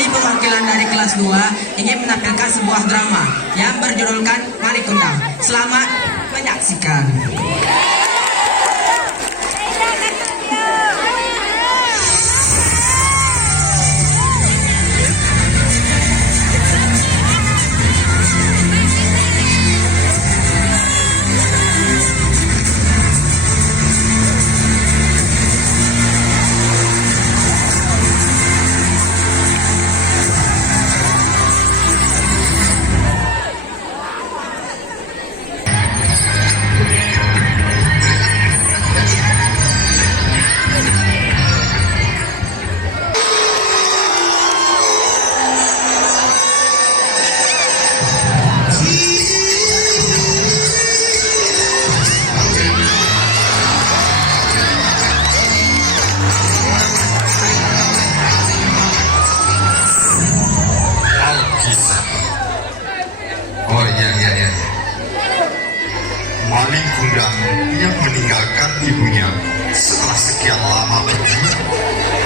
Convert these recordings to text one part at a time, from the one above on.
Kami perwakilan dari kelas 2 ingin menampilkan sebuah drama yang berjudulkan Mari Kundang. Selamat menyaksikan. Mari Kundang yang meninggalkan ibunya setelah sekian lama pergi,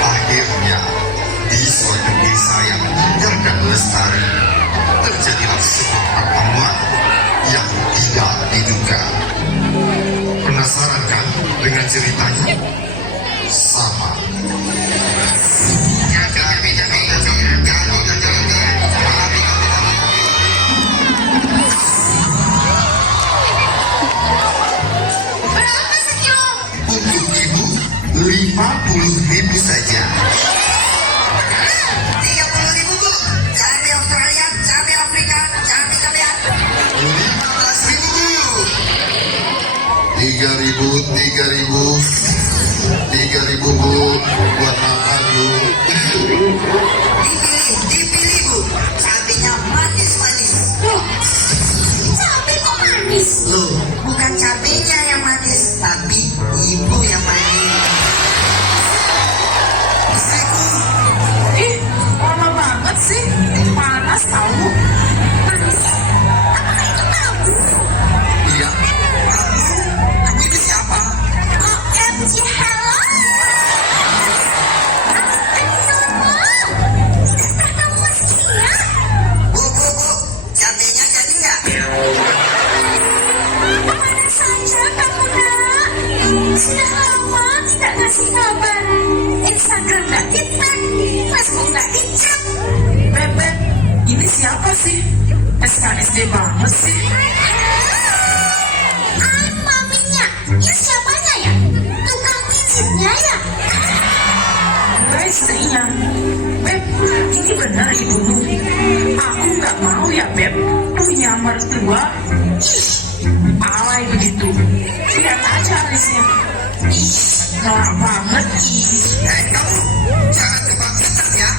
akhirnya di suatu desa yang indah dan lestari terjadilah sebuah pertemuan yang tidak diduga. Penasaran kan dengan ceritanya? Sama. Untuk ibu 50.000 saja. 30.000 Bu. Cabai Australia, cabai Afrika, cabai-cabean. 3.000 Bu, buat makan Bu. Dipilih Bu. Cabainya manis-manis. Cabai kok manis? Loh, bukan cabainya yang manis, tapi ibu yang manis. Ih, lama banget sih. Panas tahu. Manis. Apakah itu kamu? Iya. Kamu ini siapa? OMG, hello. Bu, cabainya jadi nggak? Kemana saja kamu nak? Sudah lama tidak ngasih kabar. Instagram nggak di-tag, Facebook nggak di-chat. Bebek, ini siapa sih? SKSD banget sih. Maminya. Ya siapanya ya? Tukang pincitnya ya? Gue istrinya. Beb, ini benar ibumu. Aku nggak mau ya Beb punya mertua. Ih, alay begitu. Lihat aja alisnya. Ih, norak banget. Ih. Kamu jangan kebangetan ya.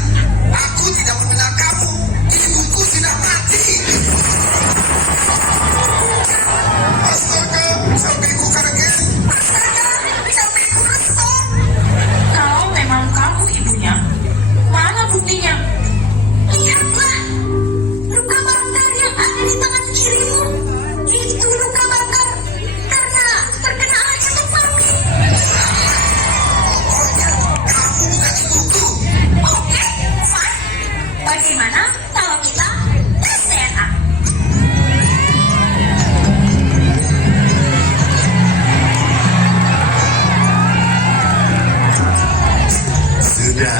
Aku tidak mengenal kamu. Ibuku sudah mati. Astaga, sampingku kaget. Cabaiku restup. Kalau memang kamu ibunya, mana buktinya? Lihatlah. Luka bakar yang ada di tangan kirimu. Itu luka bakar karena terkena anak jantung mami. Pokoknya kamu bukan ibuku. Oke, fine. Bagaimana kalau kita tes DNA?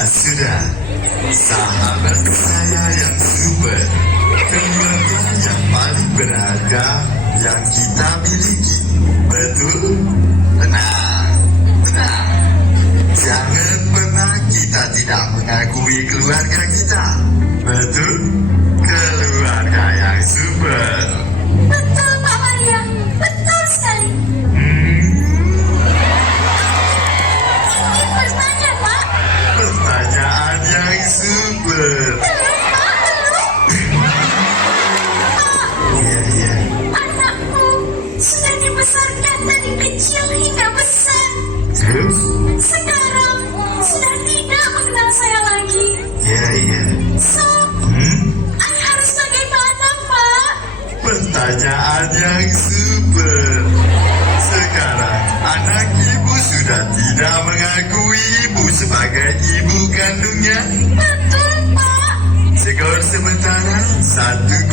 Sudah. Sahabat saya yang super, keluarga yang paling berharga yang kita miliki. Betul? Tenang. Jangan pernah kita tidak mengakui keluarga kita. Betul? Keluarga yang super. Betul Pak Maria, betul sekali. Ingin bertanya Pak. Pertanyaan yang super. Iya. Anakku sudah dibesarkan dari kecil hingga besar. Terus? Sekarang sudah tidak mengenal saya lagi. Iya. So, I harus bagaimana Pak? Pertanyaan yang super. Sekarang anak ibu sudah tidak mengakui ibu sebagai ibu kandungnya. Betul Pak. Skor sementara 1-0.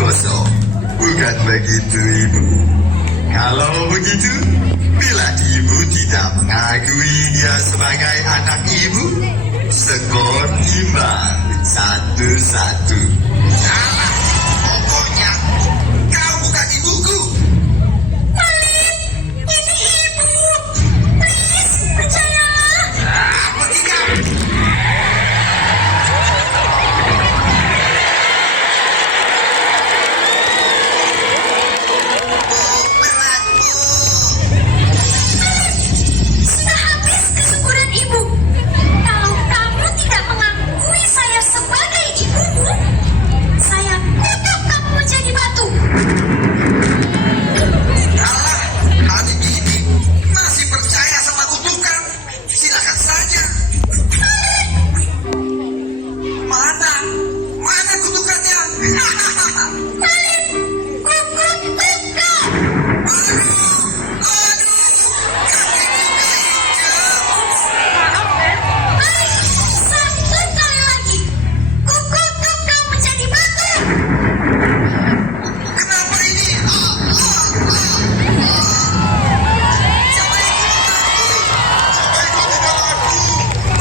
Bukan begitu, Ibu? Kalau begitu, bila Ibu tidak mengakui dia sebagai anak Ibu, skor imbang 1-1. Pokoknya kau bukan ibuku. Ini ibu. Please, percayalah. Pergi kau. Sudah habis kesyukuran ibu. Kalau kamu tidak mengakui saya sebagai ibumu, saya kutuk kamu menjadi batu. Allah, adik ini masih percaya sama kutukan. Silakan saja. Mana kutukannya? Satu kali lagi, kukutuk kamu menjadi batu. Kenapa ini?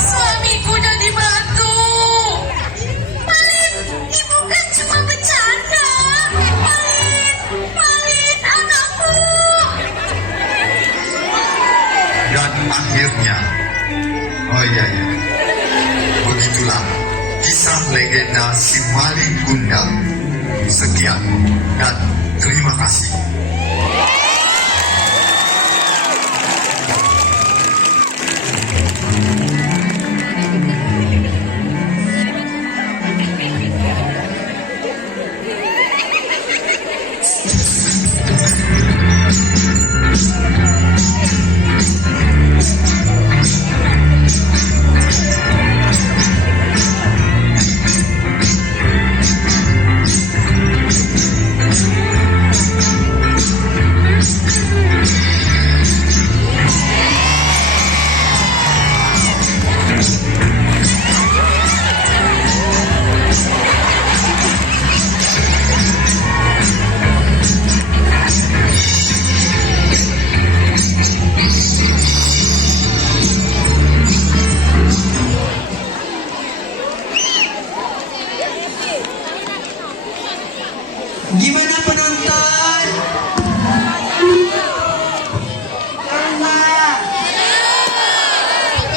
Suamiku jadi batu. Ibu kan cuma bercanda. Malin, anakku. Dan akhirnya, oh iya, begitulah kisah legenda si Malin Kundang. Sekian dan terima kasih. Gimana penonton?